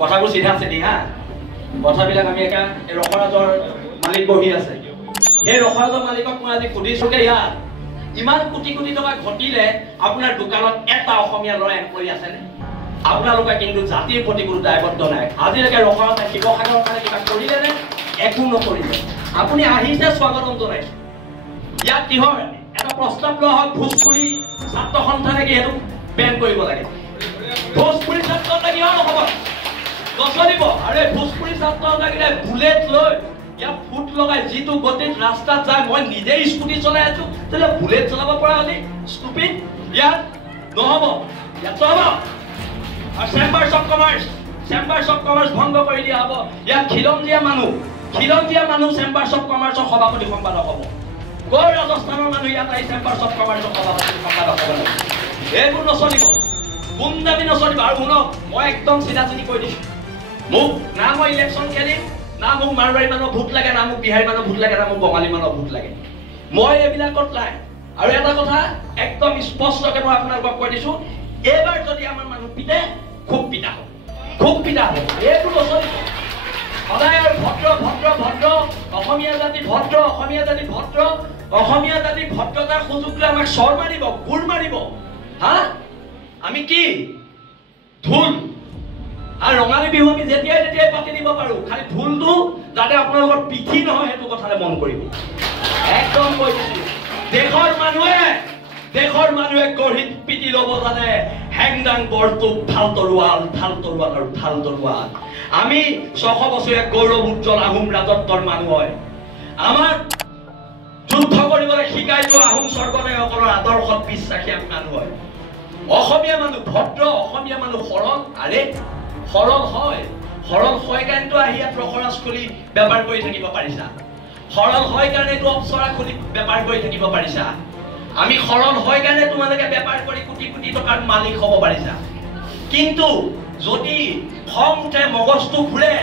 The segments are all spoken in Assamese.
কথাবোৰ চিধা চিধি হা কথাবিলাক আমি একা ৰখৰাজৰ মালিক বহি আছে সেই ৰখৰাজৰ মালিকক মই আজি সুধিছোকে ইয়াত ইমান কোটি কোটি টকা ঘটিলে আপোনাৰ দোকানত এটা অসমীয়া ল'ৰা এমপ্লয়ী আছে নে আপোনালোকে কিন্তু জাতিৰ প্ৰতি কোনো দায়বদ্ধ নাই আজিলৈকে ৰখৰাজে শিৱসাগৰৰ কাৰণে কিবা কৰিলে নে একো নকৰিলে আপুনি আহিছে স্বাগতম জনাইছে ইয়াত কিহৰ এটা প্ৰস্তাৱ লোৱা হয় ভোজপুৰী ছাত্ৰ সন্থানে কি হেতু বেন কৰিব লাগে ভোজপুৰী ছাত্ৰ লাগি নহ'ব নচলিব আৰে ভোজপুৰী ছাত্ৰ লাগিলে বুলেট লৈ ইয়াত ফুট লগাই যিটো গতিত ৰাস্তাত যায় মই নিজে স্কুটি চলাই আছো তেলে বুলেট চলাব পৰা হলি ষ্টুপিড ইয়াত নহ'ব ইয়াত নহ'ব আৰু চেম্বাৰ্ছ অফ কমাৰ্চ ভংগ কৰি দিয়া হ'ব ইয়াত খিলঞ্জীয়া মানুহ চেম্বাৰ্ছ অফ কমাৰ্চৰ সভাপতি সম্পাদক হ'ব কৰ ৰাজস্থানৰ মানুহ ইয়াত আহি চেম্বাৰ্ছ অফ কমাৰ্চৰ সভাপতি সম্পাদক হ'ব এইবোৰ নচলিব গুণ্ডামি নচলিব আৰু শুনক মই একদম চিধা চিধি কৈ দিছোঁ মোক না মই ইলেকশ্যন খেলিম না মোক মাৰৱাৰী মানুহ ভোট লাগে না মোক বিহাৰী মানুহ ভোট লাগে না মোক বঙালী মানুহ ভোট লাগে মই এইবিলাকত নাই আৰু এটা কথা একদম স্পষ্টকৈ মই আপোনালোকক কৈ দিছোঁ এইবাৰ যদি আমাৰ মানুহ পিতে খুব পিতা হ'ব এইটো নচলিব সদায় আৰু ভদ্ৰ অসমীয়া জাতি ভদ্ৰতাৰ সুযোগ লৈ আমাক চৰ মাৰিব গুৰ মাৰিব হা আমি কি ঢোল আৰু ৰঙালী বিহু আমি যেতিয়াই পাতি দিব পাৰোঁ খালি ঢোলটো যাতে আপোনালোকৰ পিঠি নহয় সেইটো কথালে মন কৰিব একদম কৈ দিছোঁ দেশৰ মানুহে গঢ়িত পিটি ল'ব জানে হেংদাং বৰটোপ ঢাল তৰোৱাল আমি 600 বছৰীয়া গৌৰৱ উজ্জ্বল আহোম ৰাজত্বৰ মানুহ হয় আমাক যুদ্ধ কৰিবলৈ শিকাই যোৱা আহোম স্বৰ্গদেউসকলৰ আদৰ্শত বিশ্বাসী আমি মানুহ হয় অসমীয়া মানুহ ভদ্ৰ অসমীয়া মানুহ সৰল হয় কাৰণেতো আহি ইয়াত ৰখৰাজ খুলি বেপাৰ কৰি থাকিব পাৰিছা সৰল হয় কাৰণেতো অপচৰা খুলি বেপাৰ কৰি থাকিব পাৰিছা আমি সৰল হয় কাৰণে তোমালোকে বেপাৰ কৰি কোটি কোটি টকাৰ মালিক হ'ব পাৰিছা কিন্তু যদি খং উঠে মগজটো ঘূৰে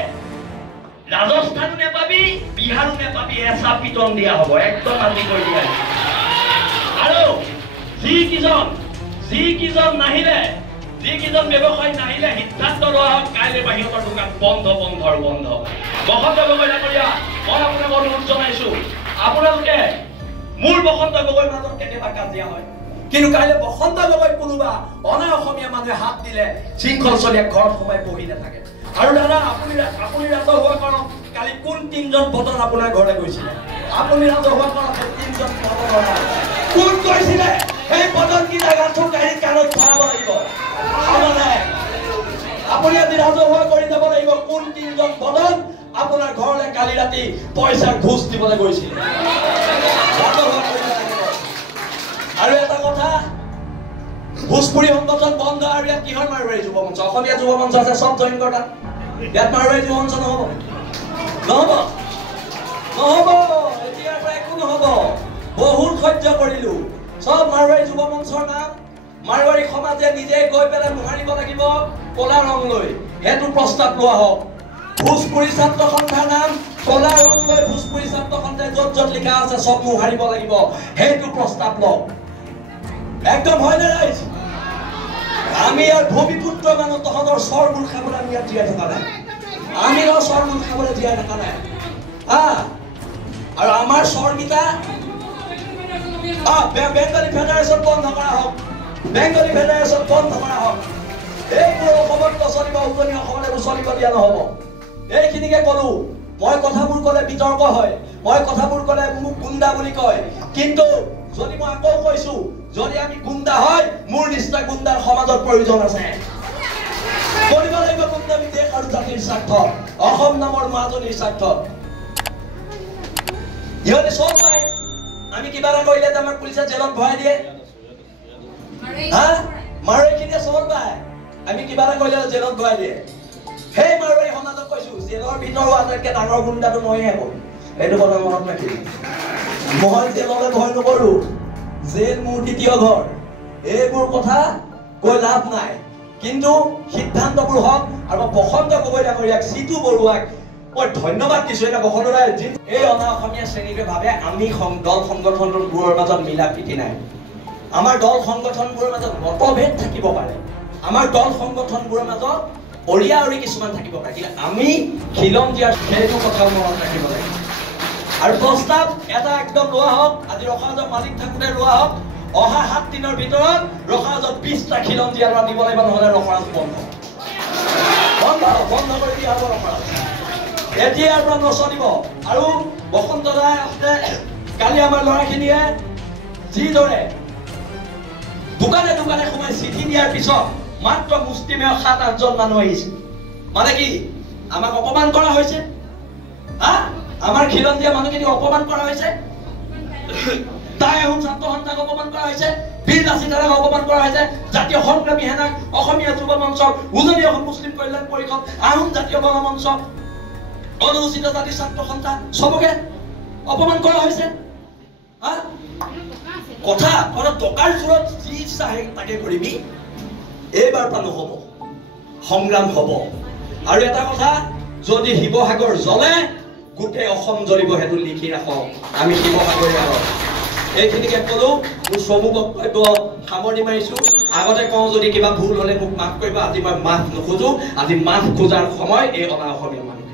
ৰাজস্থানো নেপাবি বিহাৰো নেপাবি এচা পিটন দিয়া হ'ব একদম আজি কৰি দিয়া আৰু যিকেইজন নাহিলে যিকেইজন ব্যৱসায়ী নাহিলে সিদ্ধান্ত লোৱা হওক কাইলৈ বাহিৰৰ দোকান বন্ধ বসন্ত গগৈ ডাঙৰীয়া মই আপোনাক অনুৰোধ জনাইছো আপোনালোকে মোৰ বসন্ত গগৈৰ মাজত কেতিয়াবা কাজিয়া হয় কিন্তু কাইলৈ বসন্ত গগৈ কোনোবা অনা অসমীয়া মানুহে হাত দিলে শৃংখল চলিয়া ঘৰত সোমাই বহি নাথাকে আৰু দাদা আপুনি ৰাজহুৱা কৰক কালি কোন 3জন বদন আপোনাৰ ঘৰলৈ গৈছিলে আপুনি ৰাজহুৱা কৰক 3জন বদন কোন গৈছিলে সেই বদন কি জাগাটো গাড়ীত কাণত ভৰাব লাগিব আপুনি আজি ৰাজহুৱা কৰি যাব লাগিব কোন 3জন বদন আপোনাৰ ঘৰলৈ কালি ৰাতি পইচাৰ ঘোষ দিবলৈ গৈছিলে আৰু এটা কথা ভোজপুৰী সংগঠন বন্ধ আৰু ইয়াত কিহৰ মাৰৱাৰী যুৱ মঞ্চ অসমীয়া যুৱ মঞ্চ আছে সব জইন কৰা ইয়াত মাৰৱাৰী যুৱ মঞ্চ নহ'ব এতিয়াৰ পৰা একো নহ'ব বহুত সহ্য কৰিলো সব মাৰৱাৰী যুৱ মঞ্চৰ নাম মাৰৱাৰী সমাজে নিজে গৈ পেলাই মোহাৰিব লাগিব কলা ৰং লৈ সেইটো প্ৰস্তাৱ লোৱা হওক ভোজপুৰী ছাত্ৰ সন্থাৰ নাম কলা ৰং লৈ ভোজপুৰী ছাত্ৰ সন্থাই য'ত লিখা আছে সব মোহাৰিব লাগিব সেইটো প্ৰস্তাৱ লওক একদম হয় নে ৰাইজ আমি ইয়াৰ ভূমিপুত্ৰ মানুহ তহঁতৰ চৰবোৰ খাবলৈ আমি ইয়াত জীয়াই থকা নাই আমিও চৰবোৰ খাবলৈ জীয়াই থকা নাই আৰু আমাৰ চৰকেইটা বেংগলী ফেডাৰেশ্যন বন্ধ কৰা হওক এইবোৰ অসমত নচলিব উজনি অসমলৈ নচলিব দিয়া নহ'ব এইখিনিকে ক'লো মই কথাবোৰ ক'লে বিতৰ্ক হয় মই কথাবোৰ ক'লে মোক গুণ্ডা বুলি কয় কিন্তু যদি মই আকৌ কৈছো যদি আমি গুণ্ডা হয় মোৰ নিচিনা গুণ্ডাৰ সমাজৰ প্ৰয়োজন আছে কৰিব লাগিব গুণ্ডামি দেশ আৰু জাতিৰ স্বাৰ্থ অসম নামৰ মাজনীৰ স্বাৰ্থ ইহঁতে চব পায় আমি কিবা এটা কৰিলে আমাক পুলিচে জেলত ভৰাই দিয়ে মাৰোৱাৰীখিনিয়ে চব পায় আমি কিবা এটা কৰিলে জেলত ভৰাই দিয়ে সেই মাৰোৱাৰী সমাজক কৈছো জেলৰ ভিতৰৰ আটাইতকৈ ডাঙৰ গুণ্ডাটো ময়ে হ'ব এইটো কথা মনত ৰাখিবি মই জেললৈ ভয় নকৰো জেল মোৰ দ্বিতীয় ঘৰ এইবোৰ কথা কৈ লাভ নাই কিন্তু সিদ্ধান্তবোৰ হওক আৰু বসন্ত গগৈ ডাঙৰীয়াক সিতু বৰুৱাক মই ধন্যবাদ দিছো এটা বসন্ত ৰায় এই অনা অসমীয়া শ্ৰেণীটোৱে ভাবে আমি দল সংগঠনবোৰৰ মাজত মিলা প্ৰীতি নাই আমাৰ দল সংগঠনবোৰৰ মাজত মতভেদ থাকিব পাৰে আমাৰ দল সংগঠনবোৰৰ মাজত অৰিয়া অৰি কিছুমান থাকিব পাৰে, কিন্তু আমি খিলঞ্জীয়াৰ সেইটো কথা মনত ৰাখিব লাগে। আৰু প্ৰস্তাৱ এটা একদম লোৱা হওক, আজি ৰখাজৰ মালিক থাকোঁতে লোৱা হওক, অহা 7 দিনৰ ভিতৰত ৰখাজত 20টা খিলঞ্জীয়া ল'ৰা দিব লাগিব, নহ'লে ৰখৰাজ বন্ধ কৰি দিয়া হ'ব ৰখৰাজ। এতিয়াৰ পৰা নচলিব। আৰু বসন্ত দাই কালি আমাৰ ল'ৰাখিনিয়ে যিদৰে দোকানে দোকানে সোমাই চিঠি দিয়াৰ পিছত মাত্ৰ মুষ্টিমেয় 7-8জন মানুহ আহিছে, মানে কি আমাক অপমান কৰা হৈছে? আমাৰ খিলঞ্জীয়া মানুহখিনিক অপমান কৰা হৈছে, তাই আহোম ছাত্ৰ সন্থাক অপমান কৰা হৈছে, বীৰ লাচিতাক অপমান কৰা হৈছে, জাতীয় সংগ্ৰামী সেনাক, অসমীয়া যুৱ মঞ্চক, উজনি অসম মুছলিম কল্যাণ পৰিষদ, আহোম জাতীয় গণমঞ্চ, অনুসূচিত জাতি ছাত্ৰ সন্থা, চবকে অপমান কৰা হৈছে। কথা টকাৰ জোৰত যি ইচ্ছা তাকে কৰিবি, এইবাৰ পৰা নহ'ব, সংগ্ৰাম হ'ব। আৰু এটা কথা, যদি শিৱসাগৰ জ্বলে গোটেই অসম জ্বলিব, সেইটো লিখি ৰাখক। আমি শিৱসাগৰীয়া এইখিনিকে ক'লো, মোৰ চমু বক্তব্য সামৰণি মাৰিছো। আগতে কওঁ যদি কিবা ভুল হ'লে মোক মাফ কৰিব, আজি মই মাফ নোখোজো। আজি মাফ খোজাৰ সময় এই অনা অসমীয়া মানুহ।